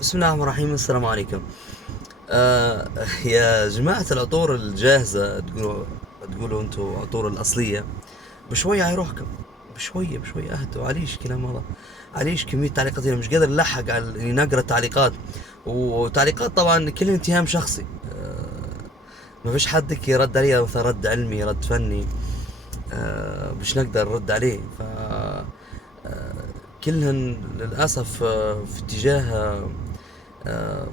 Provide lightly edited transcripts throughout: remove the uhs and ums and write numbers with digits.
بسم الله الرحمن الرحيم. السلام عليكم. آه يا جماعة العطور الجاهزة، تقولوا انتم عطور الأصلية. بشوية على روحكم، بشوية بشوية اهدوا. عليش كلام هذا؟ عليش كمية تعليقات؟ أنا مش قادر ألحق على إني نقرأ التعليقات، وتعليقات طبعا كلها اتهام شخصي. ما فيش حد هيك يرد علي مثلا رد علمي، رد فني. مش نقدر نرد عليه. ف كلهن للأسف في اتجاه آه،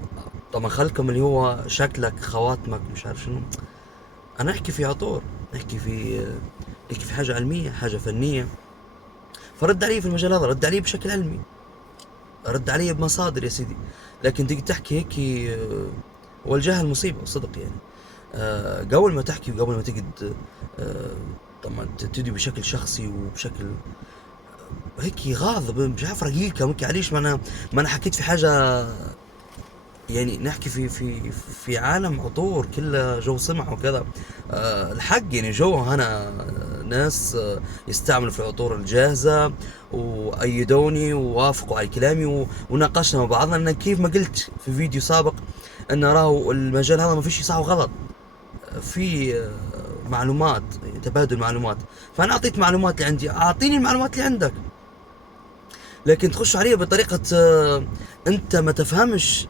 طبعا خلكم اللي هو شكلك، خواتمك، مش عارف شنو. انا احكي في عطور، احكي في احكي في حاجه علميه، حاجه فنيه. فرد علي في المجال هذا، رد علي بشكل علمي، رد علي بمصادر يا سيدي. لكن تيجي تحكي هيك والجهل مصيبه صدق يعني. قبل ما تحكي وقبل ما تقعد آه، طبعا تبتدي بشكل شخصي وبشكل هيك غاضب، مش عارف رقيقة هيك. عليش ما انا حكيت في حاجه يعني. نحكي في عالم عطور كله جو سمع وكذا. الحق يعني جو هنا ناس يستعملوا في العطور الجاهزة، وأيدوني ووافقوا على كلامي وناقشنا مع بعضنا أن كيف ما قلت في فيديو سابق أن راهو المجال هذا ما فيش صح وغلط. في معلومات، تبادل معلومات. فأنا أعطيت معلومات اللي عندي، أعطيني المعلومات اللي عندك. لكن تخش عليه بطريقة انت ما تفهمش،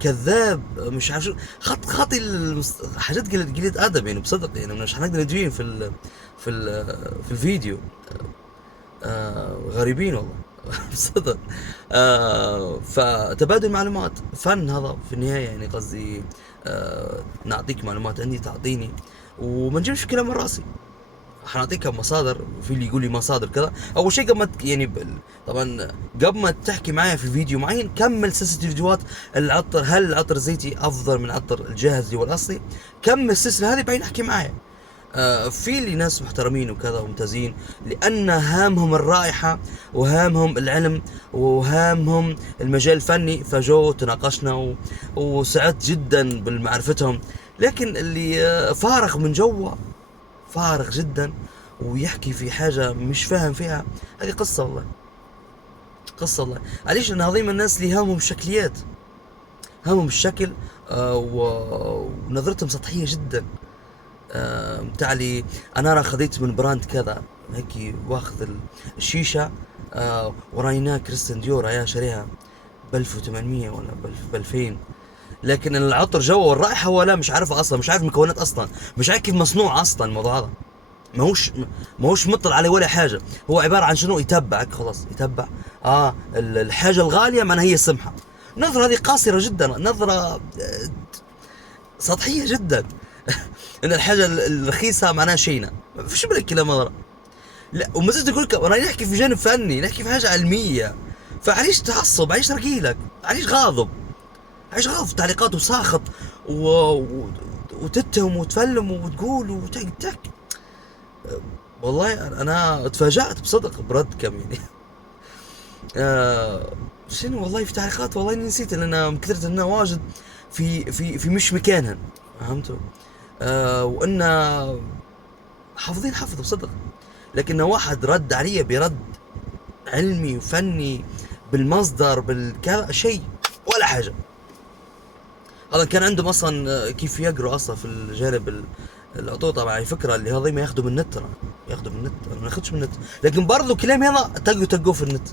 كذاب، مش عارف شو خطي حاجات قلة ادب يعني بصدق. يعني مش حنقدر نجين في الفيديو. غريبين والله. بصدق. فتبادل معلومات فن هذا في النهاية يعني. قصدي نعطيك معلومات عندي تعطيني، وما نجيبش كلام من راسي. حنعطيك مصادر، في اللي يقول لي مصادر كذا. اول شيء قبل ما يعني طبعا قبل ما تحكي معايا في فيديو معين، كمل سلسله الفيديوهات. العطر، هل العطر الزيتي افضل من العطر الجاهز اللي هو الاصلي؟ كمل السلسله هذه بعدين احكي معايا. في اللي ناس محترمين وكذا وممتازين، لان هامهم الرائحه، وهامهم العلم، وهامهم المجال الفني. فجو تناقشنا وسعدت جدا بمعرفتهم. لكن اللي فارغ من جوه، فارغ جدا، ويحكي في حاجة مش فاهم فيها، هذه قصة والله. قصة والله. علاش؟ ان هذيم الناس اللي هامهم الشكليات، هامهم الشكل. ونظرتهم سطحية جدا. بتاع لي انا راه خذيت من براند كذا هيك، واخذ الشيشة. وريناه كريستيان ديور يا شاريها ب 1800 ولا ب 2000. لكن العطر جوا والرائحة هو لا، مش عارفها اصلا، مش عارف المكونات اصلا، مش عارف كيف مصنوع اصلا الموضوع هذا. ماهوش مطلع عليه ولا حاجه. هو عباره عن شنو؟ يتبعك خلاص، يتبع. الحاجه الغاليه معناها هي السمحه. النظره هذه قاصره جدا، نظره سطحيه جدا. ان الحاجه الرخيصه معناها شينه. ما فيش بالك كلام هذا. لا، وما زلت اقول لك انا نحكي في جانب فني، نحكي في حاجه علميه. فعليش تعصب؟ عليش رقيلك؟ عليش غاضب؟ عليش غاضب في تعليقات وساخط وتتهم وتفلم وتقول وتحكي. والله انا اتفاجأت بصدق بردكم يعني. آه شنو والله في تعليقات، والله إني نسيت، لان انا من كثرة انها واجد في مش مكانها. فهمتوا؟ وان حافظين حفظ بصدق. لكن واحد رد علي برد علمي وفني، بالمصدر بالكذا شيء ولا حاجه. هذا كان عندهم اصلا كيف يقروا اصلا في الجانب العطور. طبعا على فكره اللي هذي ما ياخذوا من النت، ترى ياخذوا من النت، انا ما ناخذش من النت. لكن برضو كلامي هذا تلقوا في النت.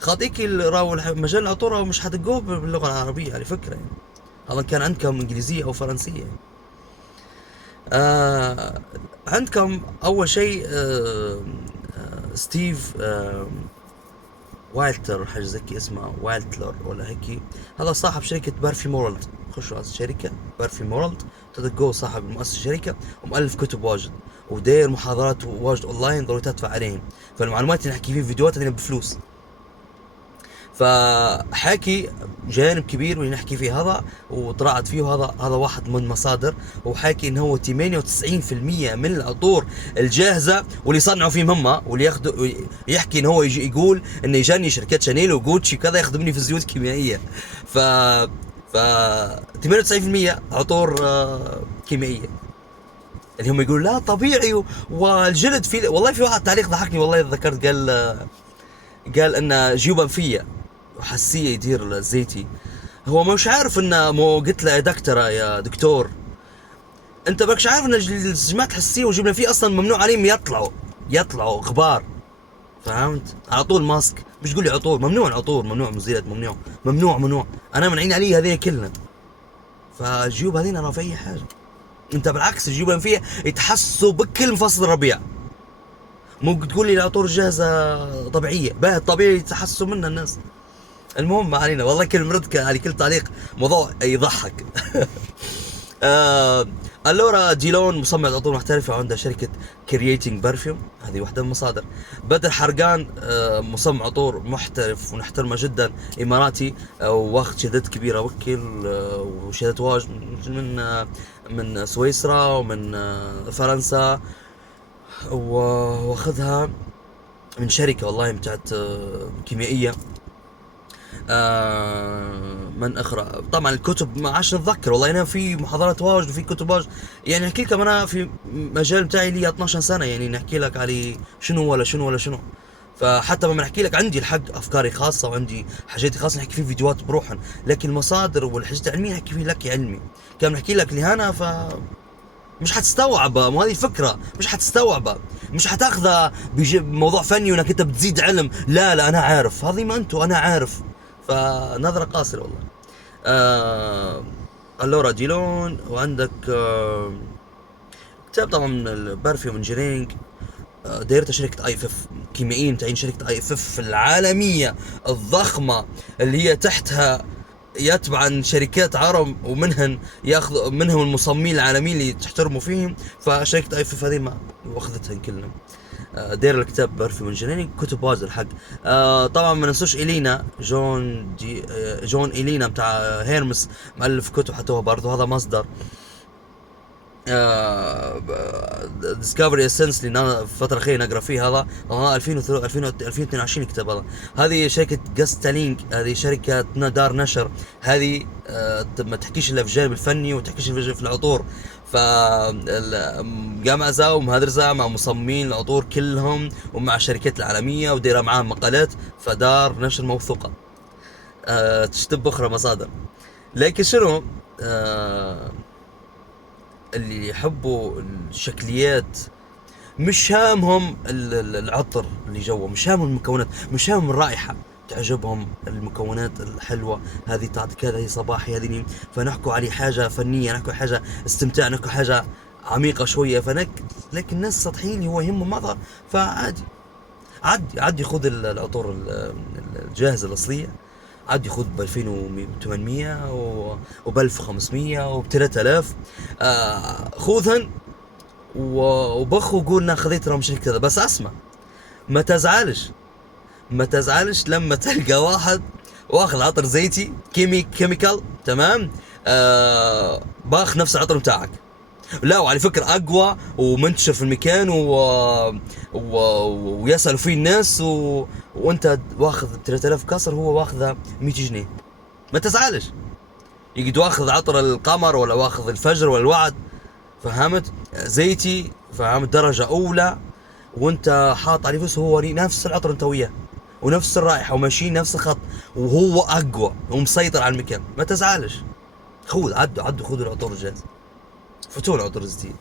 خاطيك راهو مجال العطور مش حتلقوه باللغه العربيه على فكره يعني. هذا كان عندكم انجليزيه او فرنسيه يعني. آه عندكم اول شيء ستيف وايلتر، حاجه زي كي اسمها وايلتلر ولا هيك. هذا صاحب شركه بارفيوم وورلد. خشوا على الشركه بارفيوم وورلد، تلقوه صاحب مؤسس الشركه، ومؤلف كتب واجد، وداير محاضرات واجد اونلاين، ضروري تدفع عليهم. فالمعلومات اللي نحكي فيه فيديوهات هذه بفلوس. فحكي جانب كبير واللي نحكي فيه هذا وطلعت فيه. هذا واحد من مصادر. وحكي انه هو 98% من العطور الجاهزه واللي يصنعوا فيهم هم، واللي ياخذوا، يحكي انه هو يجي يقول انه يجاني شركات شانيل وجوتشي كذا ياخذوا مني في الزيوت الكيميائيه. ف ف 98% عطور كيميائيه، اللي هم يقولوا لا طبيعي والجلد في. والله في واحد تعليق ضحكني والله ذكرت، قال ان جيوب انفيه وحساسيه يدير الزيتي. هو مش عارف انه، مو قلت له يا دكتوره يا دكتور، انت بركش عارف ان الجماعات الحساسيه وجيوب الانفيه اصلا ممنوع عليهم يطلعوا غبار. فهمت؟ على طول ماسك، مش تقول لي عطور، ممنوع العطور، ممنوع مزيلات، ممنوع. انا منعين علي هذين كلنا. فالجيوب هذين انا في اي حاجه. انت بالعكس الجيوب الانفيه يتحسوا بكل فصل الربيع. ممكن تقول لي العطور جاهزه طبيعيه، بقى الطبيعي يتحسوا منها الناس. المهم ما علينا، والله كل مرد على كل تعليق موضوع يضحك. آه اللورا ديلون مصمم عطور محترفة وعندها شركة كرييتنج برفيوم، هذه واحدة من المصادر. بدر حرقان مصمم عطور محترف ونحترمه جدا، إماراتي، واخذ شهادات كبيرة، وكيل وشهادات واج من سويسرا ومن فرنسا، واخذها من شركة والله بتاعت كيميائية. من اخرى طبعا الكتب ما عادش نتذكر والله، انا في محاضرات واجد وفي كتب واجد. يعني احكي لكم انا في مجال بتاعي لي 12 سنه، يعني نحكي لك على شنو. فحتى ما نحكي لك عندي الحق افكاري خاصه وعندي حاجاتي خاصه نحكي في فيديوهات بروحهم، لكن المصادر والحاجات العلميه نحكي فيه لك علمي. كان نحكي لك لهنا ف مش حتستوعبها، مو هذه الفكره، مش حتستوعبها، مش حتاخذها بموضوع فني وانك انت بتزيد علم. لا انا عارف، هذه ما انتو، انا عارف. فنظرة قاصرة والله. آه اللورا ديلون، وعندك كتاب طبعا من البرفيوم انجينيرينج، دايرته شركة اي اف اف، كيميائيين تاعين شركة اي اف اف العالمية الضخمة اللي هي تحتها يتبعا شركات عرب، ومنهن ياخذ منهم المصممين العالميين اللي تحترموا فيهم. فشركة اي اف اف هذه ما واخذتهن كلهم. داير الكتاب برفيوم انجينيرينج، كتب واجد الحق. طبعا ما ننسوش إلينا جون إلينا بتاع هيرمس، مؤلف كتب حتى هو برضه هذا مصدر. ديسكفري اسنس اللي فتره الاخيره نقرا فيه، هذا 2022 الكتاب هذا. هذه شركه جاستالينج، هذه شركه دار نشر، هذه ما تحكيش الا في الجانب الفني وتحكيش في العطور. ف جامعة ومهدرزة مع مصممين العطور كلهم ومع الشركات العالمية ودايرة معاهم مقالات، فدار نشر موثوقة. تشتب أخرى مصادر. لكن شنو اللي يحبوا الشكليات مش هامهم العطر اللي جوا، مش هامهم المكونات، مش هامهم الرائحة، تعجبهم المكونات الحلوة، هذه تعطيك هذه صباحي، هذه فنحكوا عليه حاجة فنية، نحكوا حاجة استمتاع، نحكوا حاجة عميقة شوية. لكن الناس سطحيين اللي هو يهمهم مظهر. فعادي، عادي خذ العطور الجاهزة الأصلية، عادي خذ ب 2800 وب 1500 وب 3000. خذهن وبخ وقول انا خذيت رقم شركة كذا. بس اسمع، ما تزعلش لما تلقى واحد واخذ عطر زيتي كيميكال، تمام، باخ نفس العطر بتاعك. لا وعلى فكرة اقوى ومنتشر في المكان ويسألوا فيه الناس وانت واخذ 3000 كسر، هو واخذه 100 جنيه. ما تزعلش، يجي واخذ عطر القمر ولا واخذ الفجر ولا الوعد، فهمت؟ زيتي، فهمت؟ درجة أولى، وأنت حاط عليه فلوس، هو نفس العطر أنت وياه ونفس الرائحة وماشيين نفس الخط، وهو أقوى ومسيطر على المكان. ما تزعلش، عدوا خذوا العطور الجاهز، فتوا العطور الجديد.